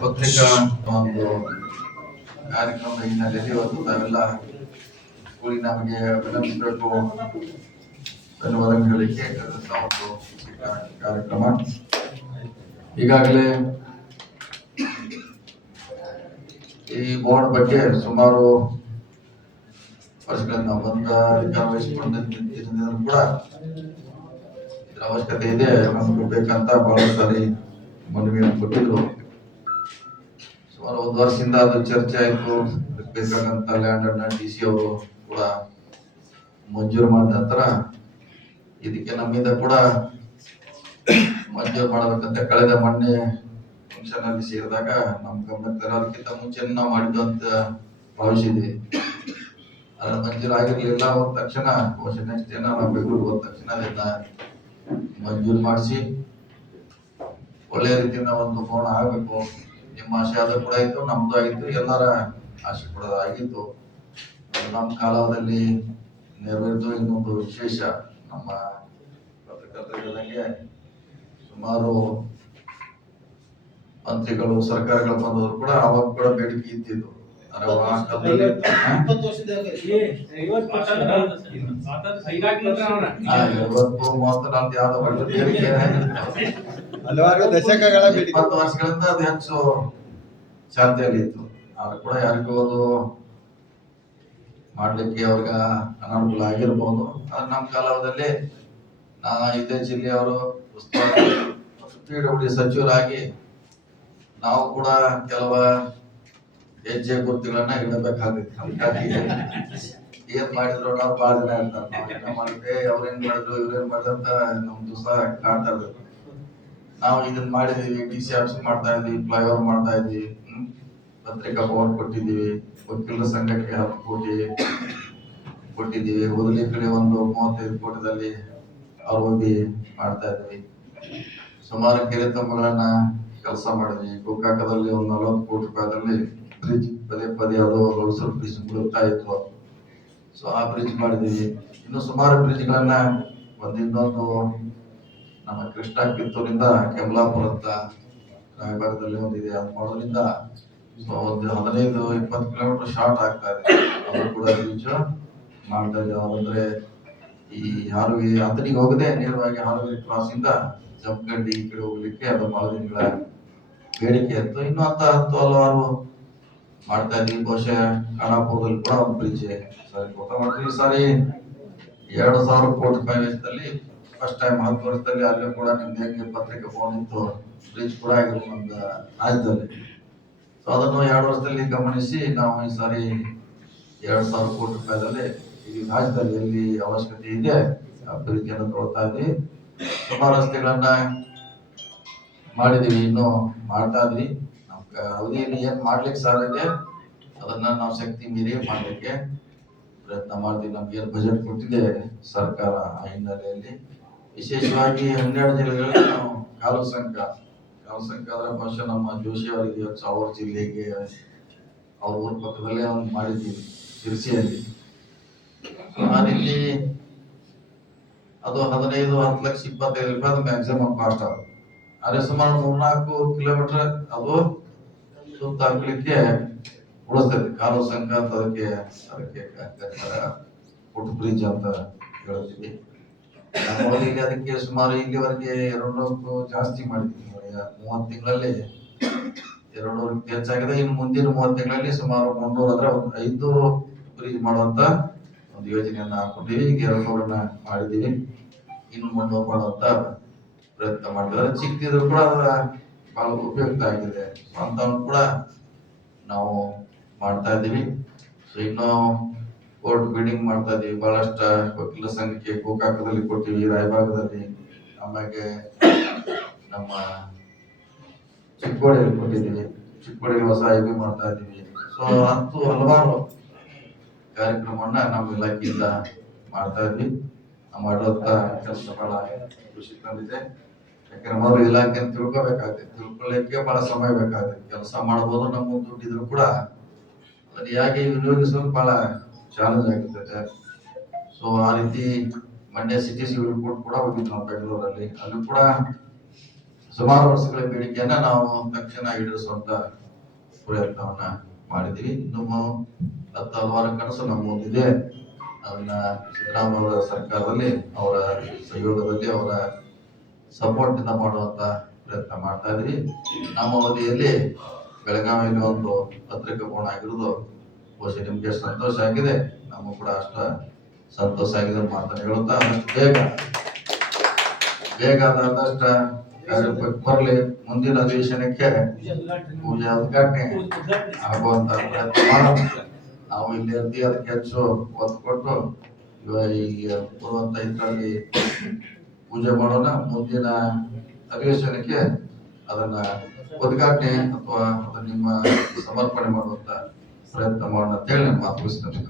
ಪತ್ರಿಕಾ ಒಂದು ಕಾರ್ಯಕ್ರಮದ ಹಿನ್ನೆಲೆಯಲ್ಲಿ ಇವತ್ತು ತಾವೆಲ್ಲ ಕೂಡಿ ನಮಗೆ ವಿನಂತಿಸಬೇಕು ಧನ್ಯವಾದ ಹೇಳಲಿಕ್ಕೆ ಒಂದು ಕಾರ್ಯಕ್ರಮ. ಈಗಾಗಲೇ ಈ ಬೋರ್ಡ್ ಬಗ್ಗೆ ಸುಮಾರು ವರ್ಷಗಳಿಂದ ಬಂದ ಅಧಿಕಾರ ವಹಿಸಿಕೊಂಡಿದ್ದರಿಂದ ಕೂಡ ಇದರ ಅವಶ್ಯಕತೆ ಇದೆ ನಮ್ಗೆ ಬೇಕಂತ ಬಹಳ ಸಾರಿ ಮನವಿಯನ್ನು ಕೊಟ್ಟಿದ್ರು. ಸುಮಾರು ಒಂದು ವರ್ಷದಿಂದ ಅದು ಚರ್ಚೆ ಆಯ್ತು. ಬೇಕಾದಂತ ಲ್ಯಾಂಡ್ ಅನ್ನ DC ಅವರು ಕೂಡ ಮಂಜೂರು ಮಾಡಿದ ನಂತರ ಇದಕ್ಕೆ ನಮ್ಮಿಂದ ಕೂಡ ಮಂಜೂರು ಮಾಡಬೇಕಂತ ಕಳೆದ ಮೊನ್ನೆ ಫಂಕ್ಷನ್ ಅಲ್ಲಿ ಸೇರಿದಾಗ ನಮ್ ಗಮನಕ್ಕೆ ಅದಕ್ಕಿಂತ ಮುಂಚೆ ನಾವು ಮಾಡಿದ್ದು ಅಂತ ಭಾವಿಸಿದ್ವಿ. ಅದ್ರ ಮಂಜೂರು ಆಗಿರ್ಲಿಲ್ಲ. ಹೋದ ತಕ್ಷಣ ನೆಕ್ಸ್ಟ್ ಏನೋ ನಾವು ಬೆಂಗಳೂರು ಹೋದ ತಕ್ಷಣ ಅದನ್ನ ಮಂಜೂರು ಮಾಡಿಸಿ ಒಳ್ಳೆಯ ರೀತಿಯಿಂದ ಒಂದು ಭವನ ಆಗಬೇಕು. ನಿಮ್ಮ ಆಶೆ ಆದ ಕೂಡ ಆಯ್ತು, ನಮ್ದು ಆಗಿತ್ತು, ಎಲ್ಲರ ಆಶೆ ಕೂಡ ಆಗಿತ್ತು. ನಮ್ಮ ಕಾಲದಲ್ಲಿ ನೆರವೇರಿತು. ಇನ್ನೊಂದು ವಿಶೇಷ, ನಮ್ಮ ಪತ್ರಕರ್ತರಿಗೆ ಸುಮಾರು ಮಂತ್ರಿಗಳು ಸರ್ಕಾರಗಳು ಬಂದವರು ಕೂಡ ಅವಾಗ ಕೂಡ ಬೇಡಿಕೆ ಇದ್ದಿದ್ದು. ಹಲವಾರು ದಶಕಗಳ 20 ವರ್ಷಗಳಿಂದ ಅದು ಹೆಚ್ಚು ಚಾಲ್ತಿಯಲ್ಲಿ ಇತ್ತು. ಆದ್ರೂ ಕೂಡ ಯಾರಿಗೂ ಅದು ಮಾಡ್ಲಿಕ್ಕೆ ಅವ್ರಿಗೆ ಅನಾನುಕೂಲ ಆಗಿರ್ಬೋದು. ಆದ್ರೆ ನಮ್ಮ ಕಾಲದಲ್ಲಿ ಇದೇ ಜಿಲ್ಲೆಯವರು PWD ಸಚಿವರಾಗಿ ನಾವು ಕೂಡ ಕೆಲವು ಹೆಜ್ಜೆ ಗುರುತುಗಳನ್ನ ಇಡಬೇಕಾಗಿತ್ತು. ಹಾಗಾಗಿ ಏನ್ ಮಾಡಿದ್ರು ನಾವು ಬಹಳ ಜನ ಇರ್ತಾರೆ, ನಾವು ಮಾಡಿದ್ರೆ ಅವ್ರೇನ್ ಮಾಡಿದ್ರು ಇವ್ರೇನ್ ಮಾಡಿದ್ರು ಅಂತ ನಮ್ದು ಸಹ ಕಾಡ್ತಾ ಇರ್ಬೇಕು. ನಾವು ಇದನ್ನ ಮಾಡಿದೀವಿ, DC ಆಫೀಸ್ ಮಾಡ್ತಾ ಇದ್ವಿ, ಫ್ಲೈಓವರ್ ಮಾಡ್ತಾ ಇದ್ವಿ, ಪತ್ರಿಕಾ ಭವನ ಕೊಟ್ಟಿದ್ದೀವಿ, ವಕೀಲರ ಸಂಘಕ್ಕೆ 10 ಕೋಟಿ ಕೊಟ್ಟಿದ್ದೀವಿ, ಉದಲಿ ಕಡೆ ಒಂದು 35 ಕೋಟಿದಲ್ಲಿ ಅಭಿವೃದ್ಧಿ ಮಾಡ್ತಾ ಇದ್ವಿ. ಸುಮಾರು ಕೆರೆ ತಂಬುಗಳನ್ನ ಕೆಲಸ ಮಾಡಿದ್ವಿ. ಗೋಕಾಕದಲ್ಲಿ ಒಂದು 40 ಕೋಟಿ ರೂಪಾಯಿದಲ್ಲಿ ಬ್ರಿಡ್ಜ್ ಪದೇ ಅದು ಸ್ವಲ್ಪ ಬ್ರಿಡ್ಜ್ ಮುಳುಗ್ತಾ ಇತ್ತು. ಸೊ ಆ ಬ್ರಿಡ್ಜ್ ಮಾಡಿದ್ವಿ. ಇನ್ನು ಸುಮಾರು ಬ್ರಿಡ್ಜ್ಗಳನ್ನ ಇನ್ನೊಂದು ನಮ್ಮ ಕೃಷ್ಣ ಕಿತ್ತೂರಿಂದ ಕೆಮಲಾಪುರ ಅಂತ ರಾಯಬಾಗದಲ್ಲಿ ಒಂದಿದೆ, ಅದು ಮಾಡೋದ್ರಿಂದ ಒಂದು 15-20 ಕಿಲೋಮೀಟರ್ ಶಾರ್ಟ್ ಆಗ್ತಾ ಇದೆ. ಅದು ಕೂಡ ಬ್ರಿಡ್ಜ್ ಮಾಡ್ತಾ ಇದ್ದೇವೆ. ಅಂದ್ರೆ ಈ ಹಾರುವಿ ಅತನಿಗೆ ಹೋಗದೆ ನೇರವಾಗಿ ಹಾರುವಿ ಕ್ರಾಸ್ ಇಂದ ಜಮಖಂಡಿ ಈ ಕಡೆ ಹೋಗ್ಲಿಕ್ಕೆ ಅದು ಬಹಳ ದಿನಗಳ ಬೇಡಿಕೆ ಇತ್ತು. ಇನ್ನು ಅಂತ ಹಲವಾರು ಮಾಡ್ತಾ ಇದ್ವಿ. ಬಹುಶಃ ಖಾನಾಪುರದಲ್ಲಿ ಕೂಡ ಒಂದು ಬ್ರಿಡ್ಜ್ ಈ ಸಾರಿ 2,000 ಕೋಟಿ ರೂಪಾಯಿ ವೆಚ್ಚದಲ್ಲಿ ಫಸ್ಟ್ ಟೈಮ್ 10 ವರ್ಷದಲ್ಲಿ ಅಲ್ಲೂ ಕೂಡ ನಿಮ್ಗೆ ಹೇಗೆ ಪತ್ರಿಕೆ ಭವನ ಇತ್ತು, ಬ್ರಿಡ್ಜ್ ಕೂಡ ಆಗಿರೋ ಒಂದು ರಾಜ್ಯದಲ್ಲಿ. ಸೊ ಅದನ್ನು 2 ವರ್ಷದಲ್ಲಿ ಗಮನಿಸಿ ನಾವು ಈ ಸಾರಿ 2,000 ಕೋಟಿ ರೂಪಾಯಿದಲ್ಲಿ ಈ ರಾಜ್ಯದಲ್ಲಿ ಎಲ್ಲಿ ಅವಶ್ಯಕತೆ ಇದೆ ಆ ಬ್ರಿಡ್ಜ್ ಅನ್ನು ತಗೊಳ್ತಾ ಇದ್ವಿ. ಸುಮಾರು ರಸ್ತೆಗಳನ್ನ ಮಾಡಿದೀವಿ, ಇನ್ನು ಮಾಡ್ತಾ ಇದ್ವಿ. ನಮ್ಗೆ ಅವಧಿಯಲ್ಲಿ ಏನ್ ಮಾಡ್ಲಿಕ್ಕೆ ಸಾಧ್ಯ ಅದನ್ನ ನಾವು ಶಕ್ತಿ ಮೀರಿ ಮಾಡ್ಲಿಕ್ಕೆ ಪ್ರಯತ್ನ ಮಾಡ್ತೀವಿ. ನಮ್ಗೆ ಏನ್ ಬಜೆಟ್ ಕೊಟ್ಟಿದೆ ಸರ್ಕಾರ ಆ ಹಿನ್ನೆಲೆಯಲ್ಲಿ ವಿಶೇಷವಾಗಿ 12 ಜಿಲ್ಲೆಗಳಲ್ಲಿ ನಾವು ಕಾಲು ಸಂಘ ಆದ್ರೆ ಬಹುಶಃ ನಮ್ಮ ಜೋಶಿ ಅವರಿಗೆ ಅವ್ರ ಜಿಲ್ಲೆಗೆ ಅವ್ರ ಊರ ಪಕ್ಕದಲ್ಲೇ ಒಂದು ಮಾಡಿದ್ದೀವಿ ಶಿರ್ಸಿಯಲ್ಲಿ. ಆ ರೀತಿ ಅದು 15-10 ಲಕ್ಷ 25 ರೂಪಾಯಿ ಅದು ಮ್ಯಾಕ್ಸಿಮಮ್ ಕಾಸ್ಟ್ ಆಗುತ್ತೆ. ಆದ್ರೆ ಸುಮಾರು 3-4 ಕಿಲೋಮೀಟರ್ ಅದು ಸುತ್ತ ಹಾಕ್ಲಿಕ್ಕೆ ಉಳಿಸ್ತದೆ. ಕಾಲು ಸಂಘ ಅಂತ ಅದಕ್ಕೆ ಫುಟ್ ಬ್ರಿಡ್ಜ್ ಅಂತ ಹೇಳ್ತೀವಿ. ಇಲ್ಲಿ ಅದಕ್ಕೆ ಸುಮಾರು ಇಲ್ಲಿವರೆಗೆ 200 ಜಾಸ್ತಿ ಮಾಡಿದ್ವಿ. 30 ತಿಂಗಳಲ್ಲಿ 200 ಹೆಚ್ಚಾಗಿದೆ. ಇನ್ನು ಮುಂದಿನ 30 ತಿಂಗಳಲ್ಲಿ ಸುಮಾರು 300 ಅಂದ್ರೆ ಒಂದು 5 ಬ್ರಿಡ್ಜ್ ಮಾಡುವಂತ ಒಂದು ಯೋಜನೆಯನ್ನ ಹಾಕೊಂಡಿವಿ. ಈಗ 200 ಮಾಡಿದೀವಿ, ಇನ್ನು 300 ಮಾಡುವಂತ ಪ್ರಯತ್ನ ಮಾಡಿದ್ರೆ ಚಿಕ್ಕದಿದ್ರು ಕೂಡ ಬಹಳ ಉಪಯುಕ್ತ ಆಗಿದೆ ಅಂತ ಕೂಡ ನಾವು ಮಾಡ್ತಾ ಇದ್ದೀವಿ. ಸೊ ಇನ್ನು ಕೋರ್ಟ್ ಬಿಲ್ಡಿಂಗ್ ಮಾಡ್ತಾ ಇದೀವಿ. ಬಹಳಷ್ಟು ವಕೀಲ ಸಂಘಕ್ಕೆ ಗೋಕಾಕದಲ್ಲಿ ಕೊಟ್ಟಿವಿ, ರಾಯಭಾಗದಲ್ಲಿ, ಆಮೇಲೆ ನಮ್ಮ ಚಿಕ್ಕೋಡಿಯಲ್ಲಿ ಕೊಟ್ಟಿದ್ದೀವಿ. ಚಿಕ್ಕೋಡಿಯಲ್ಲಿ ಹೊಸ IB ಮಾಡ್ತಾ ಇದ್ದೀವಿ. ಸೊ ಅಂತೂ ಹಲವಾರು ಕಾರ್ಯಕ್ರಮವನ್ನ ನಮ್ಮ ಇಲಾಖೆಯಿಂದ ಮಾಡ್ತಾ ಇದ್ವಿ. ನಾವು ಮಾಡುವಂತ ಕೆಲಸ ಬಹಳ ಖುಷಿ ತಂದಿದೆ. ಯಾಕಂದ್ರೆ ಮೊದಲು ಇಲಾಖೆ ತಿಳ್ಕೊಬೇಕಾಗ್ತದೆ, ತಿಳ್ಕೊಳ್ಳಿಕ್ಕೆ ಬಹಳ ಸಮಯ ಬೇಕಾಗ್ತದೆ. ಕೆಲಸ ಮಾಡ್ಬೋದು, ನಮ್ಮ ದುಡ್ಡಿದ್ರು ಕೂಡ ಅದನ್ನ ಹೇಗೆ ವಿನಿಯೋಗಿಸೋದು ಬಹಳ ಚಾಲೆಂಜ್ ಆಗಿರ್ತದೆ. ಸೊ ಆ ರೀತಿ ಮಂಡ್ಯ ಸಿಟಿ ಸಿವಿಲ್ ಕೋರ್ಟ್ ಕೂಡ ಹೋಗಿದ್ದು ನಾವು ಬೆಂಗಳೂರಲ್ಲಿ. ಅಲ್ಲೂ ಕೂಡ ಸುಮಾರು ವರ್ಷಗಳ ಬೇಡಿಕೆಯನ್ನ ನಾವು ತಕ್ಷಣ ಈಡೇರಿಸುವಂತ ಪ್ರಯತ್ನವನ್ನ ಮಾಡಿದ್ವಿ. ಇನ್ನು ಹಲವಾರು ಕನಸು ನಮ್ಮ ಮುಂದಿದೆ. ಅದನ್ನ ಸಿದ್ದರಾಮಯ್ಯ ಸರ್ಕಾರದಲ್ಲಿ ಅವರ ಸಹಯೋಗದಲ್ಲಿ ಅವರ ಸಪೋರ್ಟ್ ಇಂದ ಮಾಡುವಂತ ಪ್ರಯತ್ನ ಮಾಡ್ತಾ ಇದ್ವಿ. ನಮ್ಮ ಅವಧಿಯಲ್ಲಿ ಬೆಳಗಾವಿಯಲ್ಲಿ ಒಂದು ಪತ್ರಿಕಾ ಭವನ ಆಗಿರೋದು ಬಹುಶಃ ನಿಮ್ಗೆ ಸಂತೋಷ ಆಗಿದೆ, ನಮಗೂ ಕೂಡ ಅಷ್ಟ ಸಂತೋಷ ಆಗಿದೆ ಮಾತನ್ನು ಹೇಳುತ್ತಾ ಬೇಗ ಆದಷ್ಟ ಬರಲಿ. ಮುಂದಿನ ಅಧಿವೇಶನಕ್ಕೆ ಪೂಜೆ ಉದ್ಘಾಟನೆ ಆಗುವಂತ ಪ್ರಯತ್ನ ಮಾಡೋಣ. ನಾವು ಇಲ್ಲಿ ಇರ್ತೀವಿ, ಅದಕ್ಕೆ ಹೆಚ್ಚು ಒತ್ತು ಕೊಟ್ಟು ಈಗ ಬರುವಂತ ಇದರಲ್ಲಿ ಪೂಜೆ ಮಾಡೋಣ. ಮುಂದಿನ ಅಧಿವೇಶನಕ್ಕೆ ಅದನ್ನ ಉದ್ಘಾಟನೆ ಅಥವಾ ಅದನ್ನ ನಿಮ್ಮ ಸಮರ್ಪಣೆ ಮಾಡುವಂತ ಪ್ರಯತ್ನ ಮಾಡೋಣ ಅಂತ ಹೇಳಿ ನಾನು ಮಾತು ಮುಗಿಸ್ತೇನೆ.